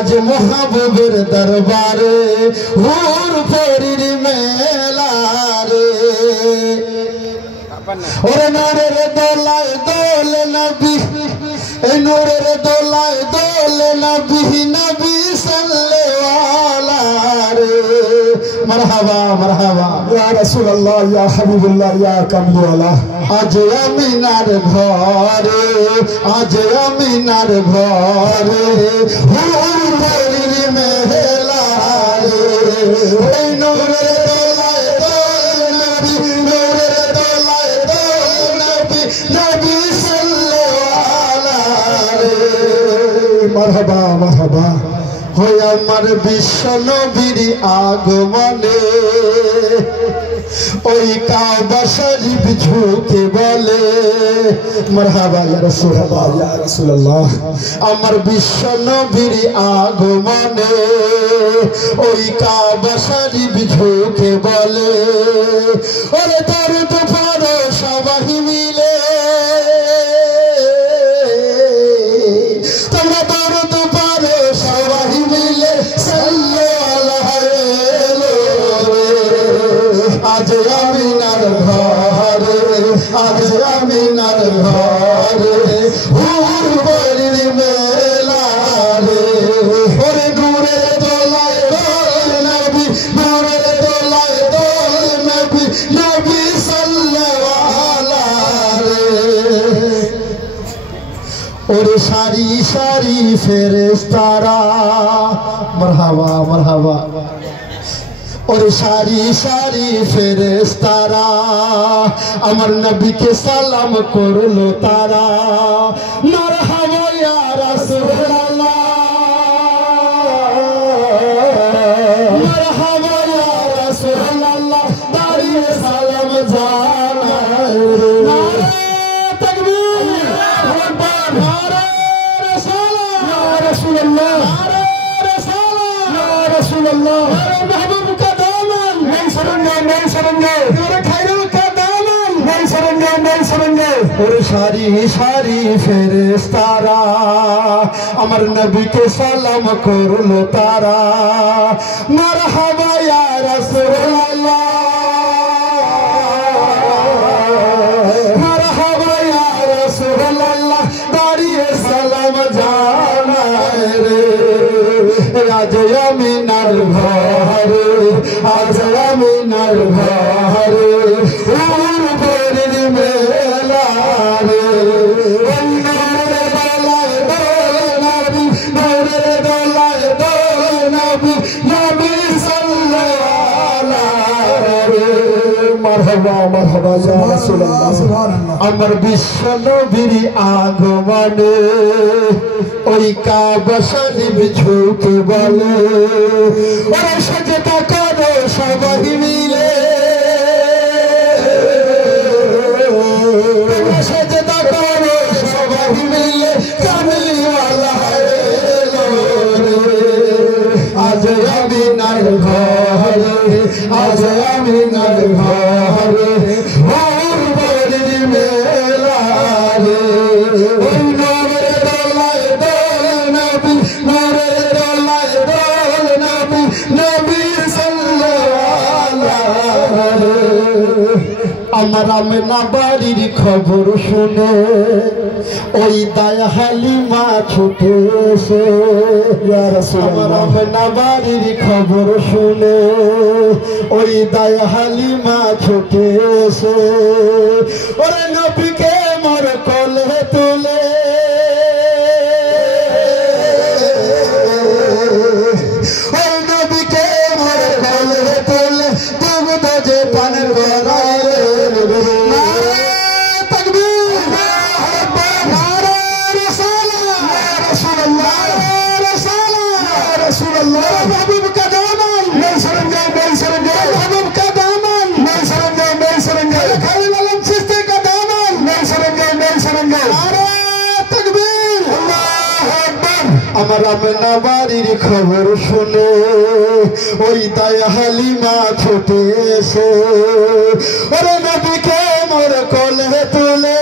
আজ মহাবুবের দরবারে হুর পরির মেলা রে ওরে নূরের দোলায় দোলে নবী এই নূরের দোলায় দোলে নবী নবী সাল্লাল্লাহু আলাইহি মারহাবা মারহাবা ইয়া রাসূলুল্লাহ ইয়া হাবিবুল্লাহ ইয়া কামলিওয়ালা আজ আমিনার ঘরে আজ আমিনার ঘরে হুর পরির মেলা রে এই নূরের দোলায় দোলে নবী নূরের দোলায় দোলে নবী নবী সাল্লাল্লাহু আলাইহি মারহাবা মারহাবা হয় আমার বিশ্ব নবীর আগমনে ওই কাবা শরীফ ঝুঁকে বলে মারহাবা ইয়া রাসূলুল্লাহ ইয়া রাসূলুল্লাহ আমার বিশ্ব নবীর আগমনে ওই কাবা শরীফ ঝুঁকে বলে ওরে দরুদ পড়ো সবাই মিলে তোমরা দরুদ পড়ো সবাই মিলে সাল্লাল্লাহু আলাইহি আজ আমিনার ঘরে আজ আমিনার ঘরে হুর পরির মেলা রে ওরে নূরের দোলায় দোলে নবী নূরের দোলায় দোলে নবী নবী সাল্লাল্লাহু আলাইহি ওরে সারি সারি ফেরেশতারা মারহাবা মারহাবা ওরে সারি সারি ফেরেশতারা আমার নবীকে সালাম করলো তারা মারহাবা ইয়া রাসূলুল্লাহ মারহাবা ইয়া রাসূলুল্লাহ দাঁড়িয়ে সালাম জানাই নারে তাকবীর নারে রাসূলুল্লাহ ইয়া রাসূলুল্লাহ নারে রাসূলুল্লাহ ইয়া রাসূলুল্লাহ মাহবুব কা দামন नहीं सरेंगे तेरे खैरुल का दामन नहीं सरेंगे और सारी सारी फेरेस्तारा अमर नबी के सलाम करलो तारा मरहबा या रसूलल्लाह मरहबा या रसूलल्लाह दारिए सलाम जाना रे आज अमीनार घरे आज अमीनार घरे হুর পরির মেলা রে নূরের দোলায় দোলে নবী নূরের দোলায় দোলে নবী নবী সাল্লাল্লাহু আলাইহি মারহাবা মারহাবা ইয়া রাসূলুল্লাহ সুবহানাল্লাহ আমার বিশ্ব নবীর আগমনে ওই কাবা শরীফ ঝুঁকে বলে ওরে সাজদা করো সবাই মিলে সাজদা করো সবাই মিলে কামলিওয়ালা এলো রে আজ আমিনার ঘরে আজ আমিনার ঘরে হুর পরির মেলা রে ওই নূরের দোলায় দোলে নবী নূরের দোলায় দোলে নবী নবী সাল্লাল্লাহু আলাইহি আমার আমেনা বাড়ির খবর শুনে ওই দায়া হালিমা ছুটে এসে ইয়া রাসূলুল্লাহ আমার আমেনা বাড়ির খবর শুনে ওই দায়া হালিমা ছুটে এসে ওরে নবীকে মোর কোলে তুলে ওই নবীকে মোর কোলে তুলে দুগ্ধ যে পান করাইলে নারে তাকবীর নারে রাসূলুল্লাহ ইয়া রাসূলুল্লাহ ইয়া রাসূলুল্লাহ महबूब का दामन नहीं सरेंगे महबूब का दामन नहीं सरेंगे खाली वाला चिश्ती का दामन नहीं सरेंगे नारे तकबीर अल्लाहू अकबर আমার আমেনা বাড়ির খবর শুনে ওই দায়া হালিমা ছুটে এসে ওরে নবীকে মোর কোলে তুলে